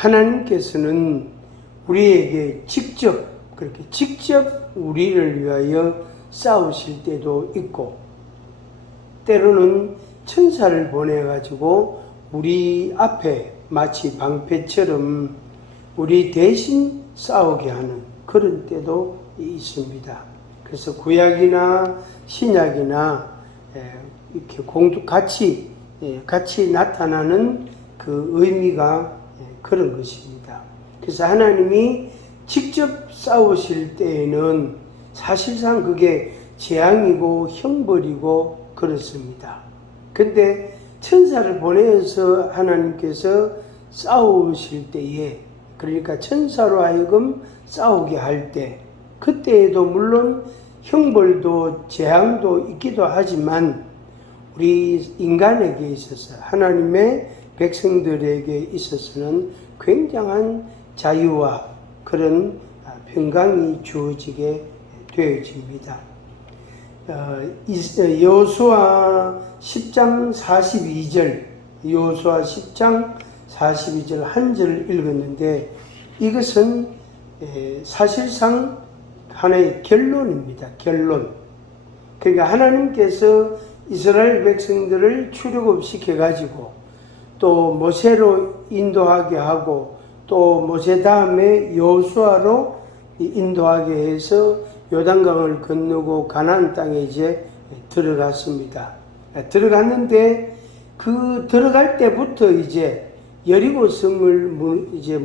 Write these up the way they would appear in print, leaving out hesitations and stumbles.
하나님께서는 우리에게 그렇게 직접 우리를 위하여 싸우실 때도 있고, 때로는 천사를 보내가지고 우리 앞에 마치 방패처럼 우리 대신 싸우게 하는 그런 때도 있습니다. 그래서 구약이나 신약이나 이렇게 같이 나타나는 그 의미가 그런 것입니다. 그래서 하나님이 직접 싸우실 때에는 사실상 그게 재앙이고 형벌이고 그렇습니다. 근데 천사를 보내서 하나님께서 싸우실 때에, 그러니까 천사로 하여금 싸우게 할 때, 그때에도 물론 형벌도 재앙도 있기도 하지만 우리 인간에게 있어서, 하나님의 백성들에게 있어서는 굉장한 자유와 그런 평강이 주어지게 되어집니다. 여호수아 10장 42절, 여호수아 10장 42절 한 절 읽었는데, 이것은 사실상 하나의 결론입니다. 결론. 그러니까 하나님께서 이스라엘 백성들을 출애굽시켜가지고 또 모세로 인도하게 하고 또 모세 다음에 여호수아로 인도하게 해서 요단강을 건너고 가나안 땅에 이제 들어갔습니다. 들어갔는데 그 들어갈 때부터 이제 여리고 성을 이제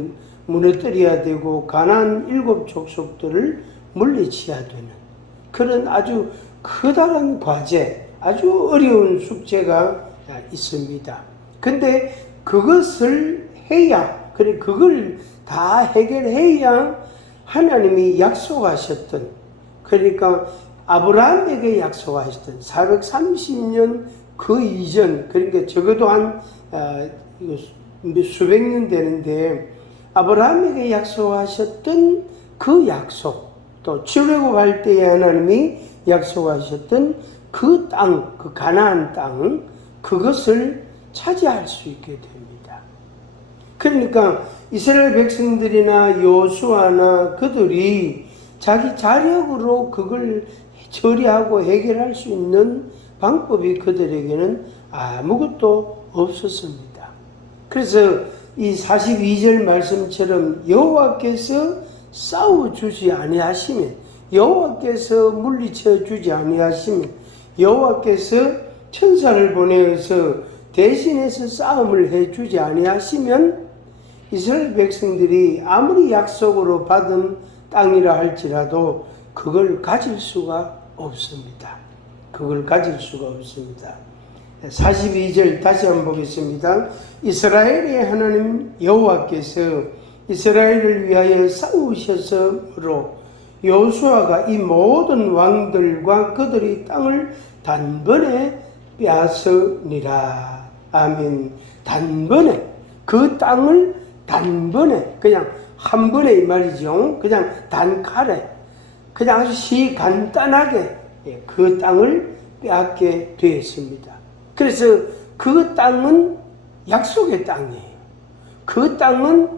무너뜨려야 되고 가나안 7 족속들을 물리쳐야 되는 그런 아주 커다란 과제, 아주 어려운 숙제가 있습니다. 근데 그것을 해야, 그래 그걸 다 해결해야 하나님이 약속하셨던, 그러니까 아브라함에게 약속하셨던 430년 그 이전, 그러니까 적어도 한 수백 년 되는데 아브라함에게 약속하셨던 그 약속, 또 출애굽할 때에 하나님이 약속하셨던 그 땅, 그 가나안 땅, 그것을 차지할 수 있게 됩니다. 그러니까 이스라엘 백성들이나 여호수아나 그들이 자기 자력으로 그걸 처리하고 해결할 수 있는 방법이 그들에게는 아무것도 없었습니다. 그래서 이 42절 말씀처럼 여호와께서 싸워주지 아니하시면, 여호와께서 물리쳐 주지 아니하시면, 여호와께서 천사를 보내어서 대신해서 싸움을 해주지 아니하시면 이스라엘 백성들이 아무리 약속으로 받은 땅이라 할지라도 그걸 가질 수가 없습니다. 그걸 가질 수가 없습니다. 42절 다시 한번 보겠습니다. 이스라엘의 하나님 여호와께서 이스라엘을 위하여 싸우셨으므로 여호수아가 이 모든 왕들과 그들의 땅을 단번에 빼앗으니라. 아멘. 단번에, 그 땅을 단번에, 그냥 한 번에 이 말이죠. 그냥 단칼에, 그냥 아주 간단하게 그 땅을 빼앗게 되었습니다. 그래서 그 땅은 약속의 땅이에요. 그 땅은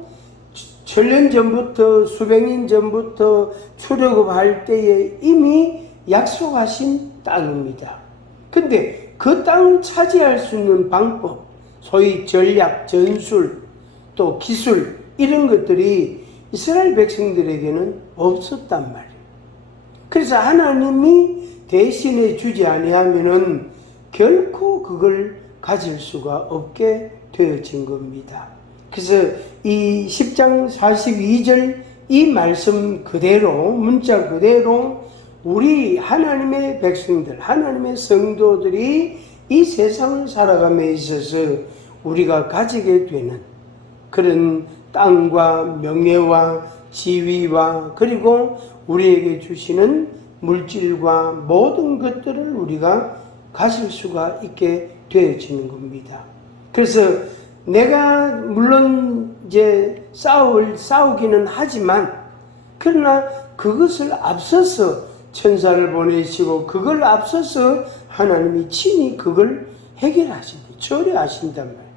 천년 전부터, 수백 년 전부터 출애굽할 때에 이미 약속하신 땅입니다. 근데 그 땅을 차지할 수 있는 방법, 소위 전략, 전술, 또 기술, 이런 것들이 이스라엘 백성들에게는 없었단 말이에요. 그래서 하나님이 대신해 주지 아니하면은 결코 그걸 가질 수가 없게 되어진 겁니다. 그래서 이 10장 42절 이 말씀 그대로, 문자 그대로 우리 하나님의 백성들, 하나님의 성도들이 이 세상을 살아감에 있어서 우리가 가지게 되는 그런 땅과 명예와 지위와 그리고 우리에게 주시는 물질과 모든 것들을 우리가 가질 수가 있게 되어지는 겁니다. 그래서 내가 물론 이제 싸우기는 하지만, 그러나 그것을 앞서서 천사를 보내시고 그걸 앞서서 하나님이 친히 그걸 해결하신다, 처리하신단 말이에요.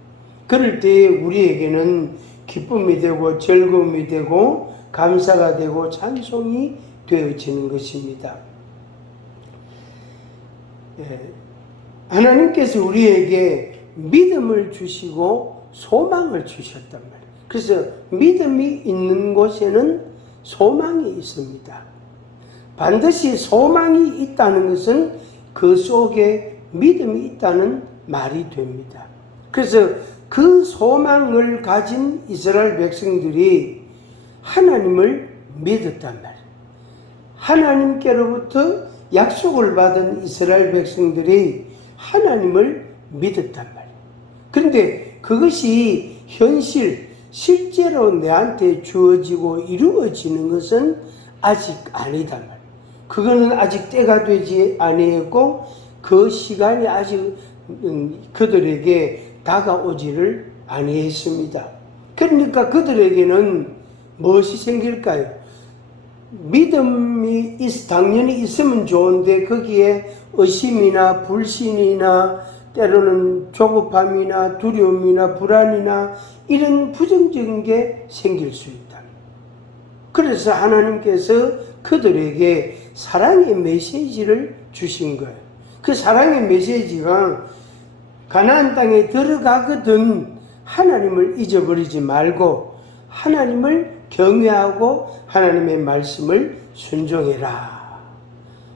그럴 때 우리에게는 기쁨이 되고 즐거움이 되고 감사가 되고 찬송이 되어지는 것입니다. 하나님께서 우리에게 믿음을 주시고 소망을 주셨단 말이에요. 그래서 믿음이 있는 곳에는 소망이 있습니다. 반드시 소망이 있다는 것은 그 속에 믿음이 있다는 말이 됩니다. 그래서 그 소망을 가진 이스라엘 백성들이 하나님을 믿었단 말이에요. 하나님께로부터 약속을 받은 이스라엘 백성들이 하나님을 믿었단 말이에요. 그런데 그것이 실제로 내한테 주어지고 이루어지는 것은 아직 아니단 말이에요. 그거는 아직 때가 되지 아니했고 그 시간이 아직 그들에게 다가오지를 아니했습니다. 그러니까 그들에게는 무엇이 생길까요? 믿음이 당연히 있으면 좋은데 거기에 의심이나 불신이나 때로는 조급함이나 두려움이나 불안이나 이런 부정적인 게 생길 수 있다. 그래서 하나님께서 그들에게 사랑의 메시지를 주신 거예요. 그 사랑의 메시지가 가나안 땅에 들어가거든 하나님을 잊어버리지 말고 하나님을 경외하고 하나님의 말씀을 순종해라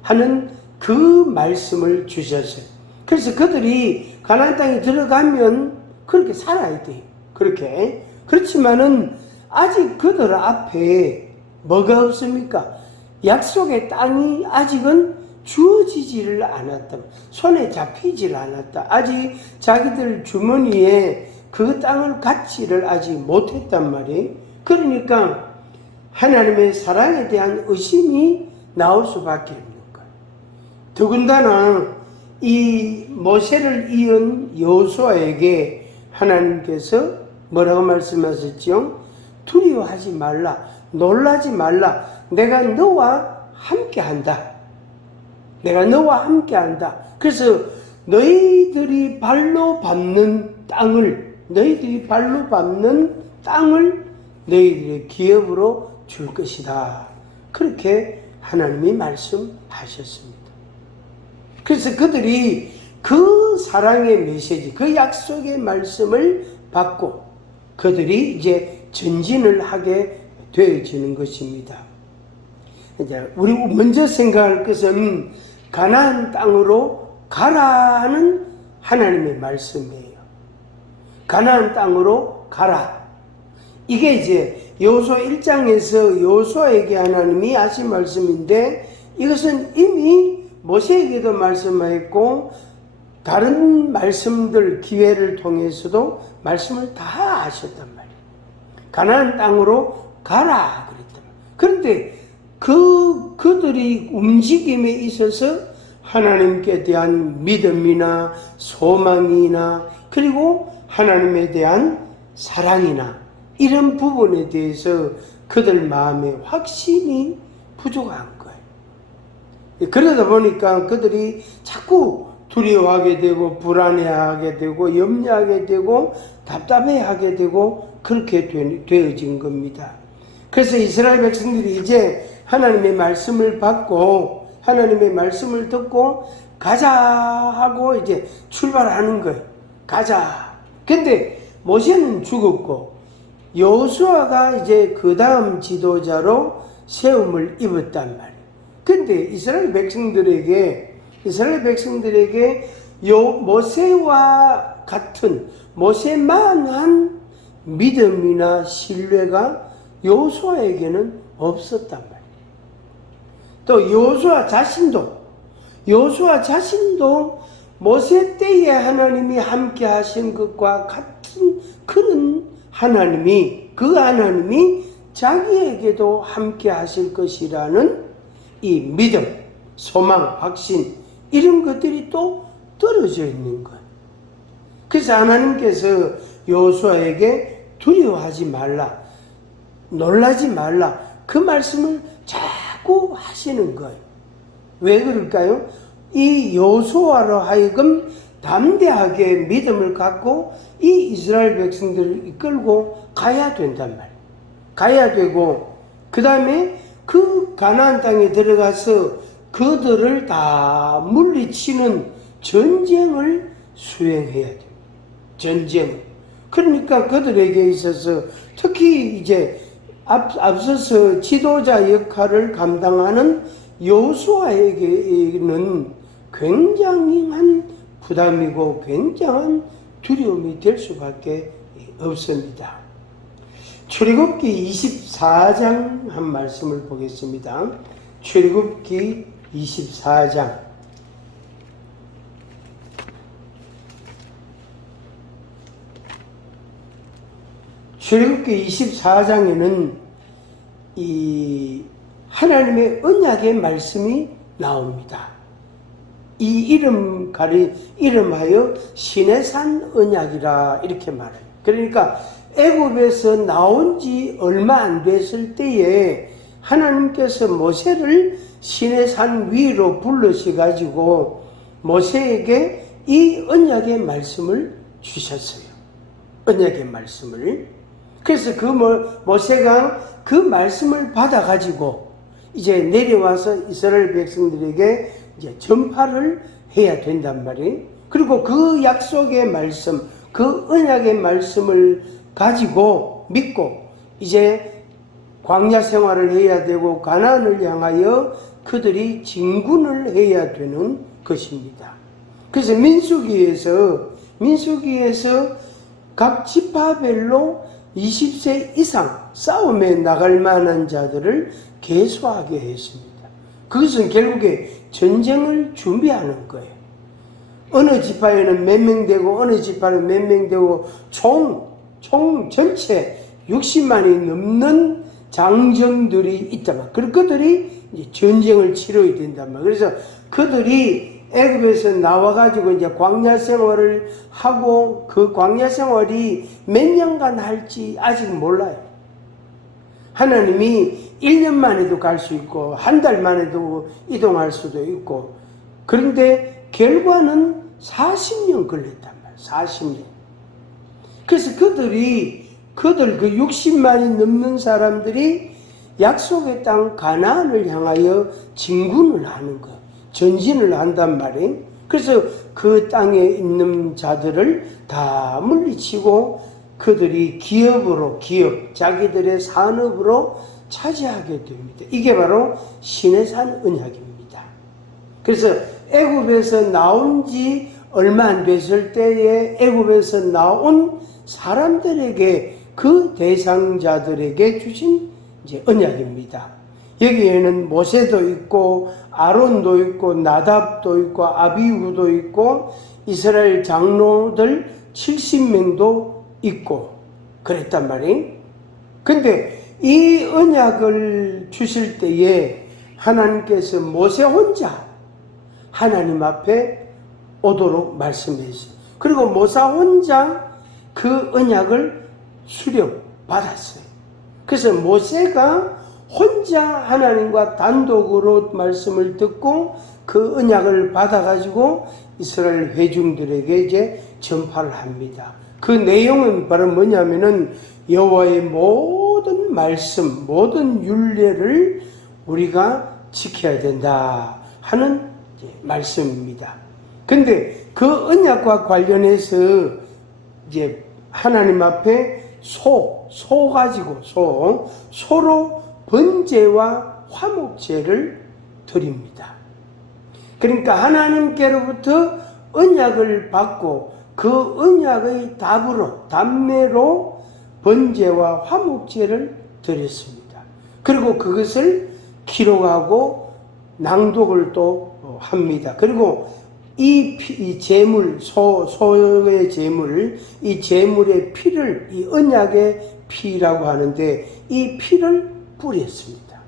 하는 그 말씀을 주셨어요. 그래서 그들이 가나안 땅에 들어가면 그렇게 살아야 돼요. 그렇게. 그렇지만은 아직 그들 앞에 뭐가 없습니까? 약속의 땅이 아직은 주어지지를 않았다. 손에 잡히질 않았다. 아직 자기들 주머니에 그 땅을 갖지를 아직 못했단 말이에요. 그러니까 하나님의 사랑에 대한 의심이 나올 수밖에 없는 거예요. 더군다나 이 모세를 이은 여호수아에게 하나님께서 뭐라고 말씀하셨죠? 두려워하지 말라, 놀라지 말라, 내가 너와 함께한다. 내가 너와 함께한다. 그래서 너희들이 발로 밟는 땅을 너희들의 기업으로 줄 것이다. 그렇게 하나님이 말씀하셨습니다. 그래서 그들이 그 사랑의 메시지, 그 약속의 말씀을 받고 그들이 이제 전진을 하게 되어지는 것입니다. 이제 우리 먼저 생각할 것은 가나안 땅으로 가라는 하나님의 말씀이에요. 가나안 땅으로 가라. 이게 이제 여호수아 1장에서 여호수아에게 하나님이 하신 말씀인데 이것은 이미 모세에게도 말씀하였고 다른 말씀들 기회를 통해서도 말씀을 다 하셨단 말이에요. 가나안 땅으로 가라 그랬단 말이에요. 그런데 그들이 움직임에 있어서 하나님께 대한 믿음이나 소망이나 그리고 하나님에 대한 사랑이나 이런 부분에 대해서 그들 마음에 확신이 부족한 거예요. 그러다 보니까 그들이 자꾸 두려워하게 되고 불안해하게 되고 염려하게 되고 답답해하게 되고 그렇게 되어진 겁니다. 그래서 이스라엘 백성들이 이제 하나님의 말씀을 받고 하나님의 말씀을 듣고 가자 하고 이제 출발하는 거예요. 가자. 근데 모세는 죽었고 여호수아가 이제 그 다음 지도자로 세움을 입었단 말이에요. 근데 이스라엘 백성들에게 모세와 같은 모세만한 믿음이나 신뢰가 여호수아에게는 없었단 말이에요. 또 여호수아 자신도 모세 때에 하나님이 함께 하신 것과 같은 그런 그 하나님이 자기에게도 함께 하실 것이라는 이 믿음, 소망, 확신 이런 것들이 또 떨어져 있는 거예요. 그래서 하나님께서 여호수아에게 두려워하지 말라, 놀라지 말라 그 말씀을 자꾸 하시는 거예요. 왜 그럴까요? 이 여호수아로 하여금 담대하게 믿음을 갖고 이 이스라엘 백성들을 이끌고 가야 된단 말이에요. 가야 되고, 그 다음에 그 가나안 땅에 들어가서 그들을 다 물리치는 전쟁을 수행해야 돼요. 전쟁. 그러니까 그들에게 있어서 특히 이제 앞서서 지도자 역할을 감당하는 여호수아에게는 굉장한 부담이고 굉장한 두려움이 될 수밖에 없습니다. 출애굽기 24장 한 말씀을 보겠습니다. 출애굽기 24장. 출애굽기 24장에는 이 하나님의 언약의 말씀이 나옵니다. 이 이름하여 시내산 언약이라 이렇게 말해요. 그러니까 애굽에서 나온 지 얼마 안 됐을 때에 하나님께서 모세를 시내산 위로 불러셔가지고 모세에게 이 언약의 말씀을 주셨어요. 언약의 말씀을. 그래서 그 모세가 그 말씀을 받아가지고 이제 내려와서 이스라엘 백성들에게 이제 전파를 해야 된단 말이에요. 그리고 그 약속의 말씀, 그 언약의 말씀을 가지고 믿고 이제 광야 생활을 해야 되고 가나안을 향하여 그들이 진군을 해야 되는 것입니다. 그래서 민수기에서 각 지파별로 20세 이상 싸움에 나갈 만한 자들을 계수하게 했습니다. 그것은 결국에 전쟁을 준비하는 거예요. 어느 지파에는 몇 명 되고 어느 지파는 몇 명 되고 총 전체 60만이 넘는 장정들이 있단 말이에요. 그들이 이제 전쟁을 치러야 된단 말이에요. 그래서 그들이 애굽에서 나와가지고 이제 광야 생활을 하고 그 광야 생활이 몇 년간 할지 아직 몰라요. 하나님이 1년 만에도 갈 수 있고 한 달 만에도 이동할 수도 있고, 그런데 결과는 40년 걸렸단 말이에요. 40년. 그래서 그들 그 60만이 넘는 사람들이 약속의 땅 가나안을 향하여 진군을 하는 거예요. 전진을 한단 말이에요. 그래서 그 땅에 있는 자들을 다 물리치고 그들이 자기들의 산업으로 차지하게 됩니다. 이게 바로 시내산 언약입니다. 그래서 애굽에서 나온 지 얼마 안 됐을 때에 애굽에서 나온 사람들에게, 그 대상자들에게 주신 이제 언약입니다. 여기에는 모세도 있고 아론도 있고 나답도 있고 아비후도 있고 이스라엘 장로들 70명도 있고 그랬단 말이에요. 근데 이 언약을 주실 때에 하나님께서 모세 혼자 하나님 앞에 오도록 말씀했어요. 그리고 모세 혼자 그 언약을 수령받았어요. 그래서 모세가 혼자 하나님과 단독으로 말씀을 듣고 그 언약을 받아가지고 이스라엘 회중들에게 이제 전파를 합니다. 그 내용은 바로 뭐냐면은 여호와의 모든 말씀, 모든 율례를 우리가 지켜야 된다 하는 말씀입니다. 근데 그 언약과 관련해서 이제 하나님 앞에 소로 번제와 화목제를 드립니다. 그러니까 하나님께로부터 언약을 받고 그 언약의 담례로 번제와 화목제를 드렸습니다. 그리고 그것을 기록하고 낭독을 또 합니다. 그리고 이 제물, 소의 제물, 이 제물의 피를, 이 언약의 피라고 하는데 이 피를 뿌렸습니다.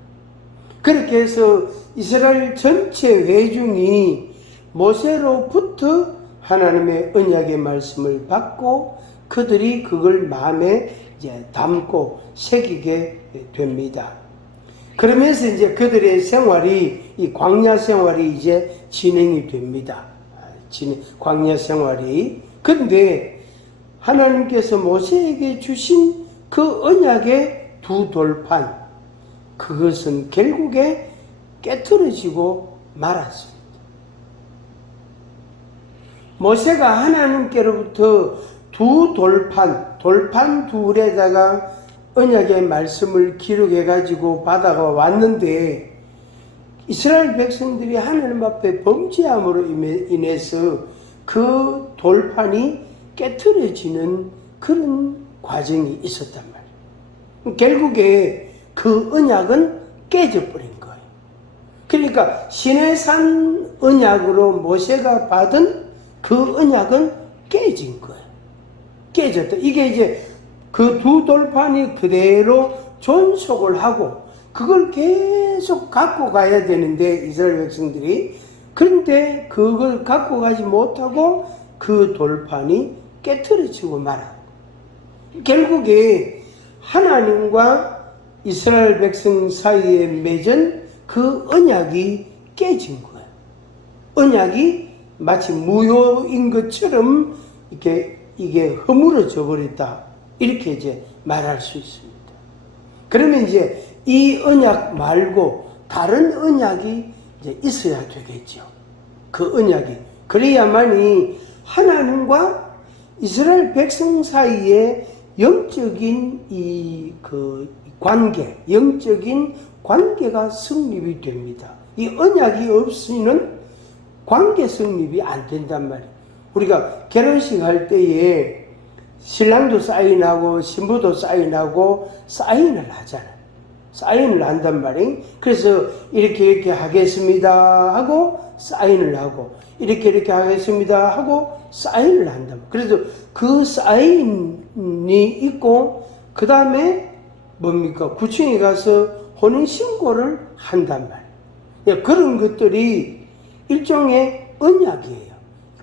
그렇게 해서 이스라엘 전체 회중이 모세로부터 하나님의 언약의 말씀을 받고 그들이 그걸 마음에 이제 담고 새기게 됩니다. 그러면서 이제 그들의 생활이, 이 광야 생활이 이제 진행이 됩니다. 광야 생활이. 근데 하나님께서 모세에게 주신 그 언약의 두 돌판, 그것은 결국에 깨트려지고 말았습니다. 모세가 하나님께로부터 두 돌판 둘에다가 언약의 말씀을 기록해 가지고 받아가 왔는데, 이스라엘 백성들이 하나님 앞에 범죄함으로 인해서 그 돌판이 깨트려지는 그런 과정이 있었단 말이에요. 결국에 그 언약은 깨져버린 거예요. 그러니까 시내산 언약으로 모세가 받은 그 언약은 깨진 거예요. 깨졌다. 이게 이제 그 두 돌판이 그대로 존속을 하고 그걸 계속 갖고 가야 되는데, 이스라엘 백성들이, 그런데 그걸 갖고 가지 못하고 그 돌판이 깨트려지고 말아. 결국에 하나님과 이스라엘 백성 사이에 맺은 그 언약이 깨진 거예요. 언약이 마치 무효인 것처럼 이게 허물어져 버렸다, 이렇게 이제 말할 수 있습니다. 그러면 이제 이 언약 말고 다른 언약이 이제 있어야 되겠죠. 그 언약이. 그래야만이 하나님과 이스라엘 백성 사이에 영적인 영적인 관계가 성립이 됩니다. 이 언약이 없이는 관계 성립이 안 된단 말이에요. 우리가 결혼식 할 때에 신랑도 사인하고 신부도 사인하고 사인을 하잖아요. 사인을 한단 말이에요. 그래서 이렇게 하겠습니다 하고 사인을 하고, 이렇게 하겠습니다 하고 사인을 한다. 그래서 그 사인이 있고, 그 다음에 뭡니까? 구청에 가서 혼인신고를 한단 말이에요. 그런 것들이 일종의 언약이에요.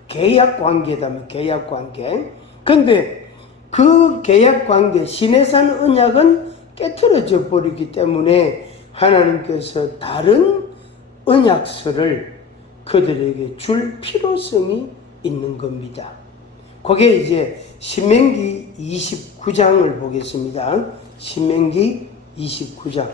계약관계다면 계약관계. 근데 그 계약관계, 시내산 언약은 깨트려져 버리기 때문에 하나님께서 다른 언약서를 그들에게 줄 필요성이 있는 겁니다. 그게 이제 신명기 29장을 보겠습니다. 신명기 29장.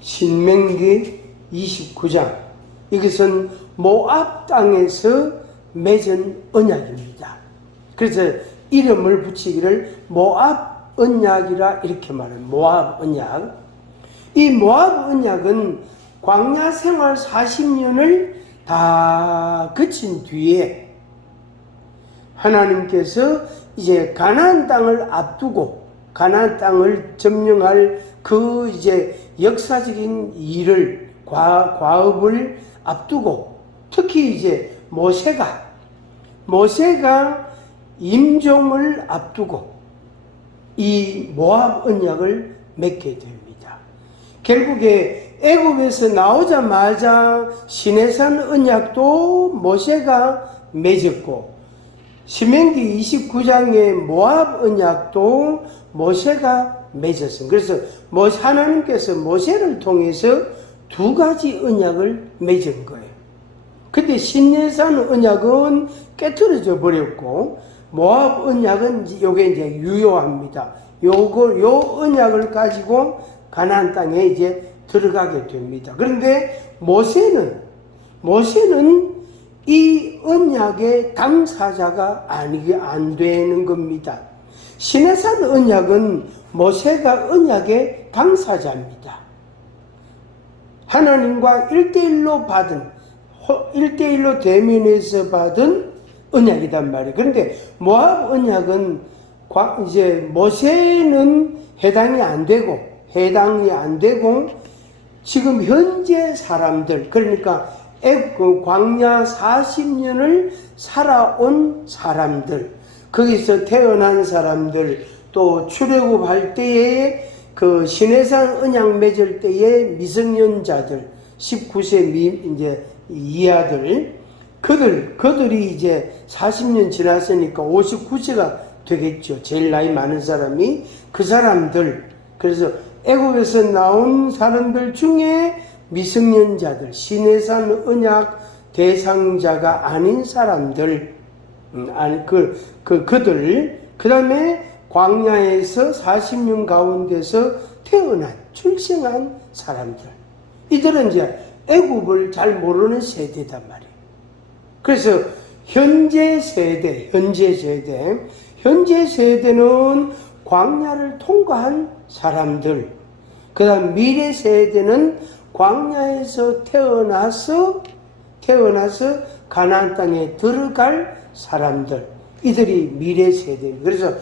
신명기 29장. 이것은 모압 땅에서 맺은 언약입니다. 그래서 이름을 붙이기를 모압 언약이라 이렇게 말해요. 모압 언약. 이 모압 언약은 광야 생활 40년을 다 거친 뒤에 하나님께서 이제 가나안 땅을 앞두고 가나안 땅을 점령할 그 이제 역사적인 일을 과업을 앞두고, 특히 이제 모세가 임종을 앞두고 이 모압 언약을 맺게 됩니다. 결국에 애굽에서 나오자마자 시내산 언약도 모세가 맺었고, 신명기 29장의 모압 언약도 모세가 맺었습니다. 그래서 하나님께서 모세를 통해서 두 가지 언약을 맺은 거예요. 근데 시내산 언약은 깨트려져 버렸고, 모압 언약은 요게 이제 유효합니다. 요 언약을 가지고 가나안 땅에 이제 들어가게 됩니다. 그런데 모세는 이 언약의 당사자가 안 되는 겁니다. 시내산 언약은 모세가 언약의 당사자입니다. 하나님과 1대1로 대면해서 받은 언약이단 말이에요. 그런데 모압 언약은 이제 모세는 해당이 안 되고 지금 현재 사람들, 그러니까 광야 40년을 살아온 사람들, 거기서 태어난 사람들, 또 출애굽할 때에 그 시내산 언약 맺을 때의 미성년자들, 19세 이제 이하들, 그들이 이제 40년 지났으니까 59세가 되겠죠. 제일 나이 많은 사람이 그 사람들. 그래서 애굽에서 나온 사람들 중에 미성년자들, 시내산 언약 대상자가 아닌 사람들, 그들, 그 다음에 광야에서 40년 가운데서 태어난, 출생한 사람들. 이들은 이제 애굽을 잘 모르는 세대단 말이에요. 그래서 현재 세대는 광야를 통과한 사람들, 그 다음 미래 세대는 광야에서 태어나서 가나안 땅에 들어갈 사람들, 이들이 미래 세대입니다. 그래서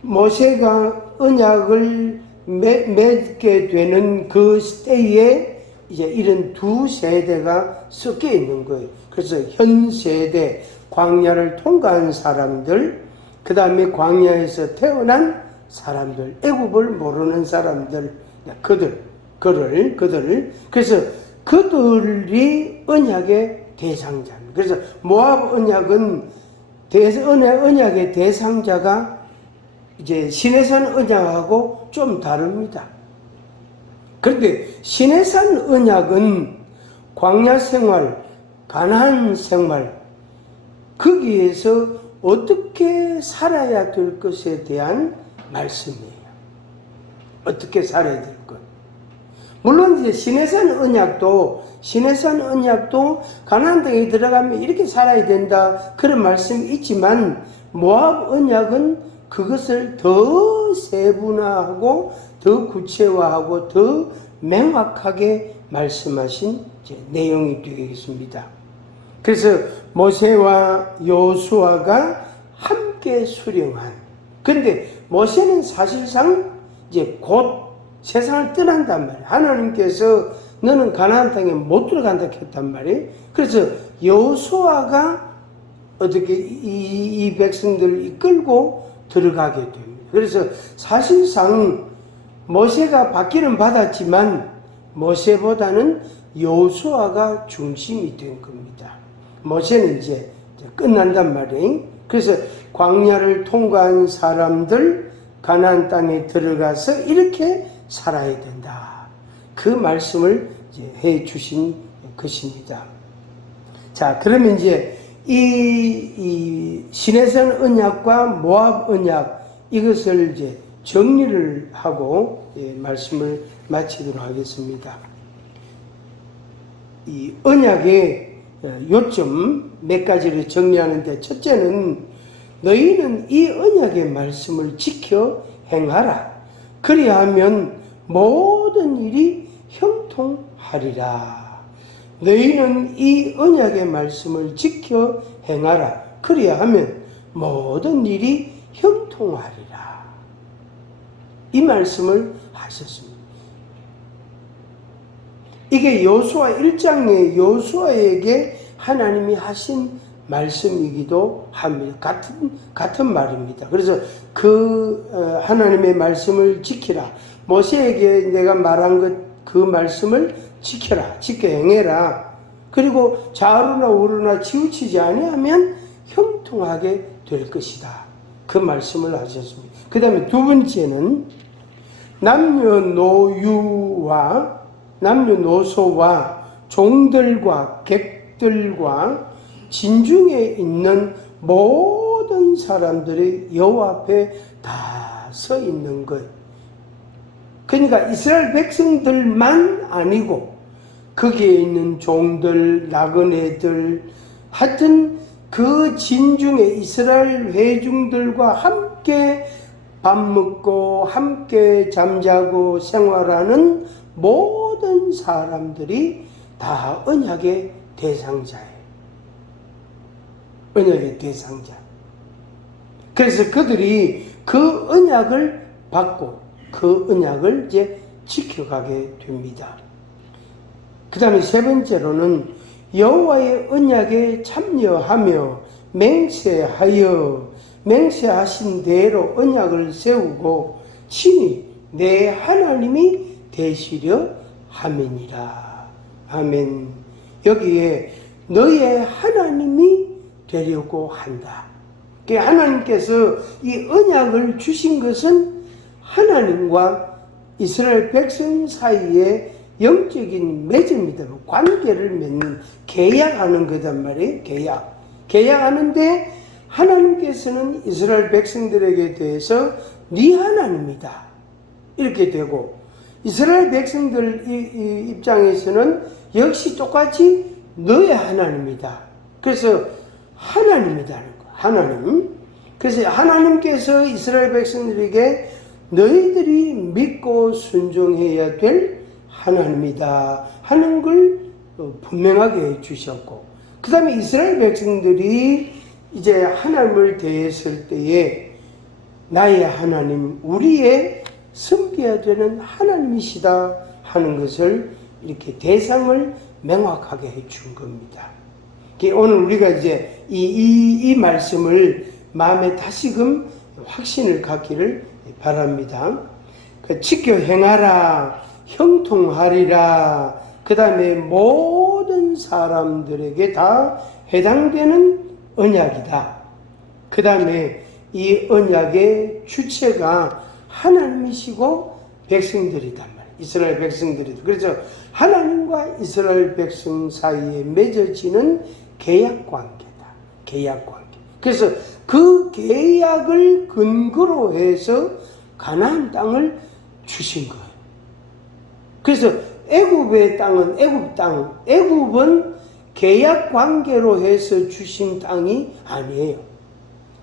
모세가 언약을 맺게 되는 그 때에 이제 이런 두 세대가 섞여 있는 거예요. 그래서 현 세대, 광야를 통과한 사람들, 그 다음에 광야에서 태어난 사람들, 애굽을 모르는 사람들, 그들. 그래서 그들이 언약의 대상자입니다. 그래서 모압 언약은 언약의 대상자가 이제 시내산 언약하고 좀 다릅니다. 그런데 시내산 언약은 광야 생활, 가나안 생활, 거기에서 어떻게 살아야 될 것에 대한 말씀이에요. 어떻게 살아야 될 것. 물론 이제 시내산 언약도 가나안 땅에 들어가면 이렇게 살아야 된다, 그런 말씀이 있지만 모압 언약은 그것을 더 세분화하고 더 구체화하고 더 명확하게 말씀하신 내용이 되겠습니다. 그래서 모세와 여호수아가 함께 수령한, 그런데 모세는 사실상 이제 곧 세상을 떠난단 말이에요. 하나님께서 너는 가나안 땅에 못 들어간다 했단 말이에요. 그래서 여호수아가 어떻게 이 백성들을 이끌고 들어가게 됩니다. 그래서 사실상 모세가 받기는 받았지만 모세보다는 여호수아가 중심이 된 겁니다. 모세는 이제 끝난단 말이에요. 그래서 광야를 통과한 사람들, 가나안 땅에 들어가서 이렇게 살아야 된다, 그 말씀을 이제 해 주신 것입니다. 자, 그러면 이제 이 시내산 언약과 모압 언약, 이것을 이제 정리를 하고 말씀을 마치도록 하겠습니다. 이 언약의 요점 몇 가지를 정리하는데, 첫째는 너희는 이 언약의 말씀을 지켜 행하라. 그리하면 모든 일이 형통하리라. 너희는 이 언약의 말씀을 지켜 행하라. 그리하면 모든 일이 형통하리라. 이 말씀을 하셨습니다. 이게 여호수아 1장에 여호수아에게 하나님이 하신 말씀이기도 합니다. 같은 말입니다. 그래서 하나님의 말씀을 지키라. 모세에게 내가 말한 그 말씀을 지켜라. 지켜 행해라. 그리고 좌우나 우로나 치우치지 아니하면 형통하게 될 것이다. 그 말씀을 하셨습니다. 그 다음에 두 번째는 남녀노소와 종들과 객들과 진중에 있는 모든 사람들이 여호와 앞에 다 서 있는 것. 그러니까 이스라엘 백성들만 아니고 거기에 있는 종들, 나그네들, 하여튼 그 진중에 이스라엘 회중들과 함께 밥 먹고 함께 잠자고 생활하는 모든 사람들이 다 언약의 대상자예요. 언약의 대상자. 그래서 그들이 그 언약을 받고 그 언약을 이제 지켜가게 됩니다. 그 다음에 세 번째로는 여호와의 언약에 참여하며 맹세하신 대로 언약을 세우고 친히 내 하나님이 되시려 함이니라. 아멘. 여기에 너의 하나님이 되려고 한다. 하나님께서 이 언약을 주신 것은 하나님과 이스라엘 백성 사이에 영적인 맺음이다. 관계를 맺는, 계약하는 거단 말이에요. 계약하는데 하나님께서는 이스라엘 백성들에게 대해서 네 하나님이다 이렇게 되고, 이스라엘 백성들 입장에서는 역시 똑같이 너의 하나님이다. 그래서 하나님이다는 거. 하나님. 그래서 하나님께서 이스라엘 백성들에게 너희들이 믿고 순종해야 될 하나님이다 하는 걸 분명하게 해주셨고, 그 다음에 이스라엘 백성들이 이제 하나님을 대했을 때에 나의 하나님, 우리의 섬겨야 되는 하나님이시다 하는 것을 이렇게 대상을 명확하게 해준 겁니다. 오늘 우리가 이제 이 말씀을 마음에 다시금 확신을 갖기를 바랍니다. 지켜 행하라, 형통하리라, 그 다음에 모든 사람들에게 다 해당되는 언약이다. 그 다음에 이 언약의 주체가 하나님이시고 백성들이단 말이에요. 이스라엘 백성들이다. 그래서 하나님과 이스라엘 백성 사이에 맺어지는 계약관계다. 계약관계. 그래서 그 계약을 근거로 해서 가나안 땅을 주신 거예요. 그래서 애굽의 땅은 애굽 땅, 애굽은 계약 관계로 해서 주신 땅이 아니에요.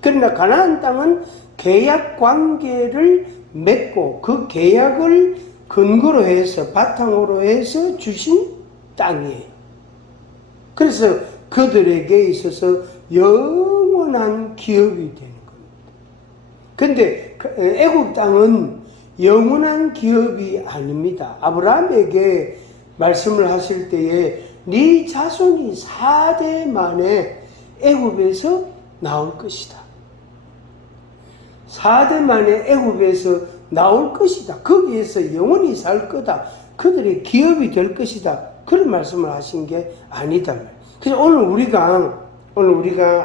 그러나 가나안 땅은 계약 관계를 맺고 그 계약을 근거로 해서, 바탕으로 해서 주신 땅이에요. 그래서 그들에게 있어서 영원한 기업이 되는 겁니다. 근데 애굽 땅은 영원한 기업이 아닙니다. 아브라함에게 말씀을 하실 때에 네 자손이 4대 만에 애굽에서 나올 것이다. 4대 만에 애굽에서 나올 것이다. 거기에서 영원히 살 거다. 그들의 기업이 될 것이다. 그런 말씀을 하신 게 아니다. 그래서 오늘 우리가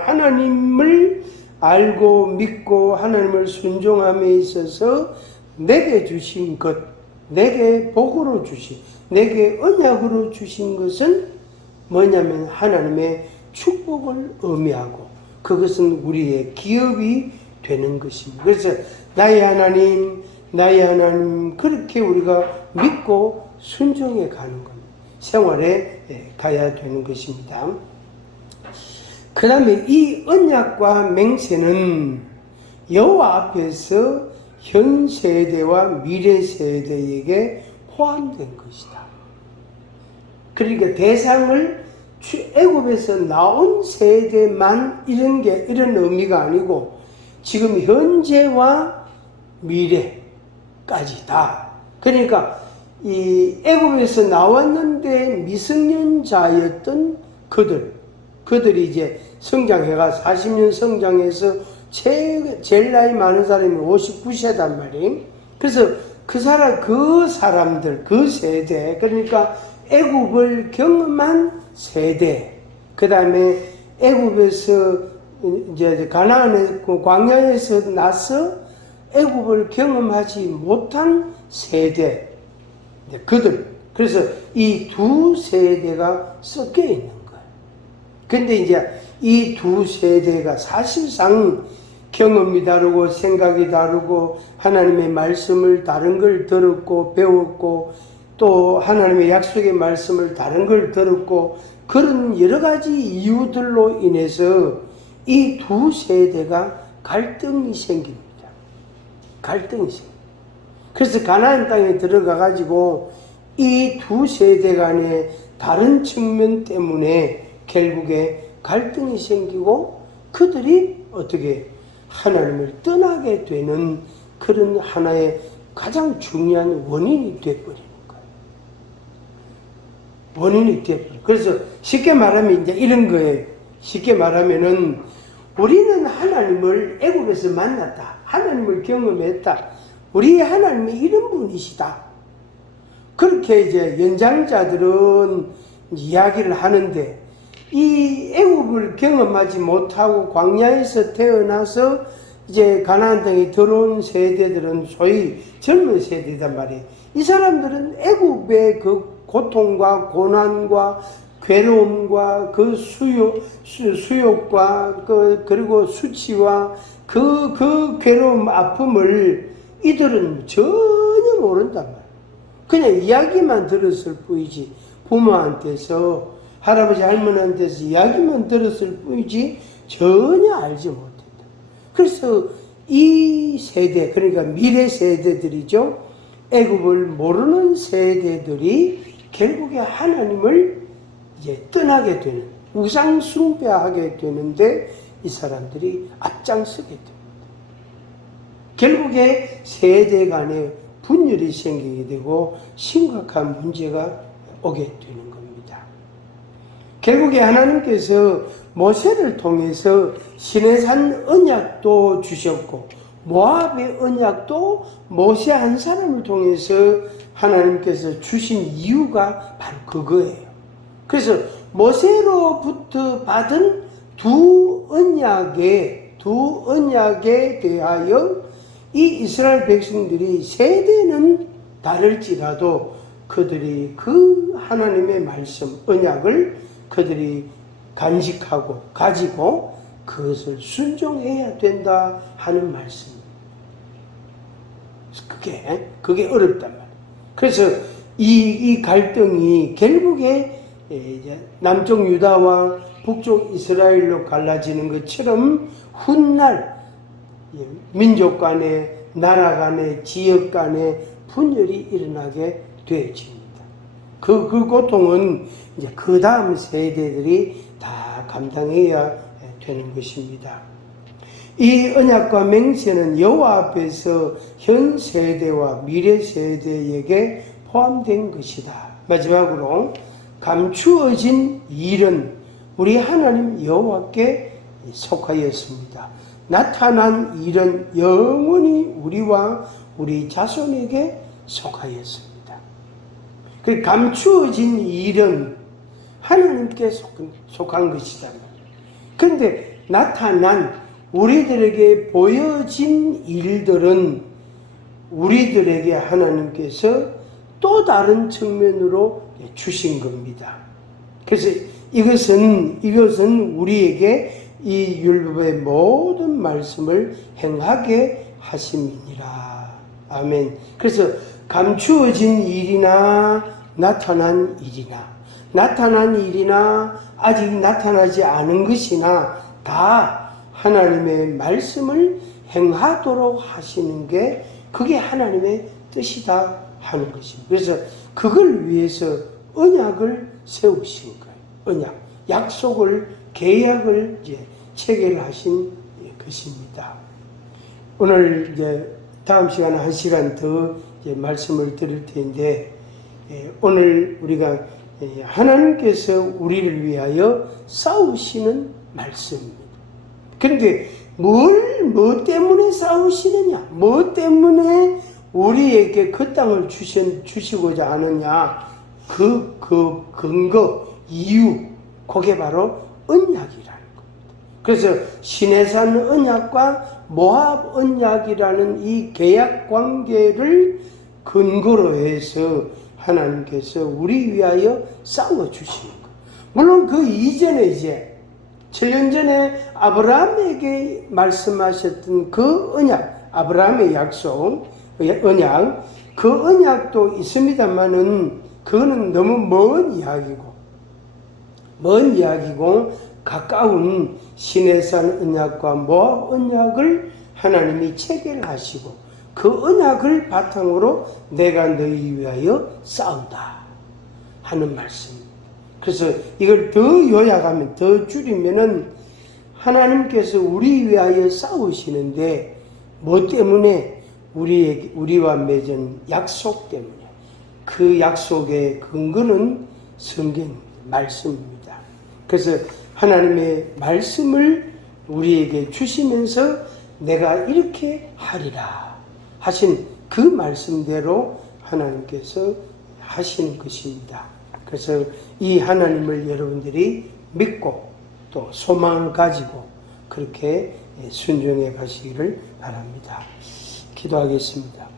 하나님을 알고 믿고 하나님을 순종함에 있어서 내게 주신 것, 내게 복으로 주신, 내게 언약으로 주신 것은 뭐냐면 하나님의 축복을 의미하고 그것은 우리의 기업이 되는 것입니다. 그래서 나의 하나님 그렇게 우리가 믿고 순종해 가는 겁니다. 생활에 가야 되는 것입니다. 그 다음에 이 언약과 맹세는 여호와 앞에서 현 세대와 미래 세대에게 포함된 것이다. 그러니까 대상을 애굽에서 나온 세대만 이런 의미가 아니고 지금 현재와 미래까지다. 그러니까 이 애굽에서 나왔는데 미성년자였던 그들이 이제 성장해가 40년 성장해서 제일 나이 많은 사람이 59세단 말이에요. 그래서 그 사람들, 그 세대, 그러니까 애굽을 경험한 세대, 그 다음에 애굽에서 이제 가나안에 광야에서 나서 애굽을 경험하지 못한 세대, 그들. 그래서 이 두 세대가 섞여 있는 거예요. 근데 이제 이 두 세대가 사실상 경험이 다르고 생각이 다르고 하나님의 말씀을 다른 걸 들었고 배웠고 또 하나님의 약속의 말씀을 다른 걸 들었고 그런 여러 가지 이유들로 인해서 이 두 세대가 갈등이 생깁니다. 갈등이 생깁니다. 그래서 가나안 땅에 들어가 가지고 이 두 세대 간의 다른 측면 때문에 결국에 갈등이 생기고 그들이 어떻게 하나님을 떠나게 되는 그런 하나의 가장 중요한 원인이 되어버리는 거예요. 원인이 되어버려요. 그래서 쉽게 말하면 이제 이런 거예요. 쉽게 말하면은 우리는 하나님을 애굽에서 만났다. 하나님을 경험했다. 우리 하나님이 이런 분이시다. 그렇게 이제 연장자들은 이야기를 하는데 이 애굽을 경험하지 못하고 광야에서 태어나서 이제 가나안 땅에 들어온 세대들은 소위 젊은 세대단 말이에요. 이 사람들은 애굽의 그 고통과 고난과 괴로움과 그 수욕과 그리고 수치와 그 괴로움, 아픔을 이들은 전혀 모른단 말이에요. 그냥 이야기만 들었을 뿐이지, 부모한테서, 할아버지, 할머니한테서 이야기만 들었을 뿐이지, 전혀 알지 못했다. 그래서 이 세대, 그러니까 미래 세대들이죠. 애굽을 모르는 세대들이 결국에 하나님을 이제 떠나게 되는, 우상 숭배하게 되는데 이 사람들이 앞장서게 됩니다. 결국에 세대 간에 분열이 생기게 되고 심각한 문제가 오게 되는 겁니다. 결국에 하나님께서 모세를 통해서 시내산 언약도 주셨고 모압의 언약도 모세 한 사람을 통해서 하나님께서 주신 이유가 바로 그거예요. 그래서 모세로부터 받은 두 언약에 대하여 이 이스라엘 백성들이 세대는 다를지라도 그들이 그 하나님의 말씀, 언약을 그들이 간직하고 가지고 그것을 순종해야 된다 하는 말씀입니다. 그게 어렵단 말이에요. 그래서 이 갈등이 결국에 남쪽 유다와 북쪽 이스라엘로 갈라지는 것처럼 훗날 민족 간에, 나라 간에, 지역 간에 분열이 일어나게 되어집니다. 그 고통은 이제 그 다음 세대들이 다 감당해야 되는 것입니다. 이 언약과 맹세는 여호와 앞에서 현 세대와 미래 세대에게 포함된 것이다. 마지막으로 감추어진 일은 우리 하나님 여호와께 속하였습니다. 나타난 일은 영원히 우리와 우리 자손에게 속하였습니다. 그 감추어진 일은 하나님께 속한 것이다. 그런데 나타난 우리들에게 보여진 일들은 우리들에게 하나님께서 또 다른 측면으로 주신 겁니다. 그래서 이것은 우리에게 이 율법의 모든 말씀을 행하게 하심이니라. 아멘. 그래서 감추어진 일이나 나타난 일이나 아직 나타나지 않은 것이나 다 하나님의 말씀을 행하도록 하시는 게 그게 하나님의 뜻이다 하는 것입니다. 그래서 그걸 위해서 언약을 세우신 거예요. 약속을, 계약을 이제 체결하신 것입니다. 오늘 이제 다음 시간에 1시간 더 이제 말씀을 드릴 텐데, 오늘 우리가 하나님께서 우리를 위하여 싸우시는 말씀입니다. 그런데 뭐 때문에 싸우시느냐? 뭐 때문에 우리에게 그 땅을 주시고자 하느냐? 그 근거, 이유, 그게 바로 언약이라는 겁니다. 그래서 시내산 언약과 모압 언약이라는 이 계약 관계를 근거로 해서 하나님께서 우리 위하여 싸워주시는 거예요. 물론 그 이전에 이제 7년 전에 아브라함에게 말씀하셨던 그 언약, 아브라함의 약속, 언약, 그 언약도 있습니다만은 그거는 너무 먼 이야기고 가까운 시내산 언약과 모압 언약을 하나님이 체결하시고 그 언약을 바탕으로 내가 너희 위하여 싸운다 하는 말씀입니다. 그래서 이걸 더 요약하면, 더 줄이면은 하나님께서 우리 위하여 싸우시는데 뭐 때문에? 우리와 맺은 약속 때문에. 그 약속의 근거는 성경 말씀입니다. 그래서 하나님의 말씀을 우리에게 주시면서 내가 이렇게 하리라 하신 그 말씀대로 하나님께서 하시는 것입니다. 그래서 이 하나님을 여러분들이 믿고 또 소망을 가지고 그렇게 순종해 가시기를 바랍니다. 기도하겠습니다.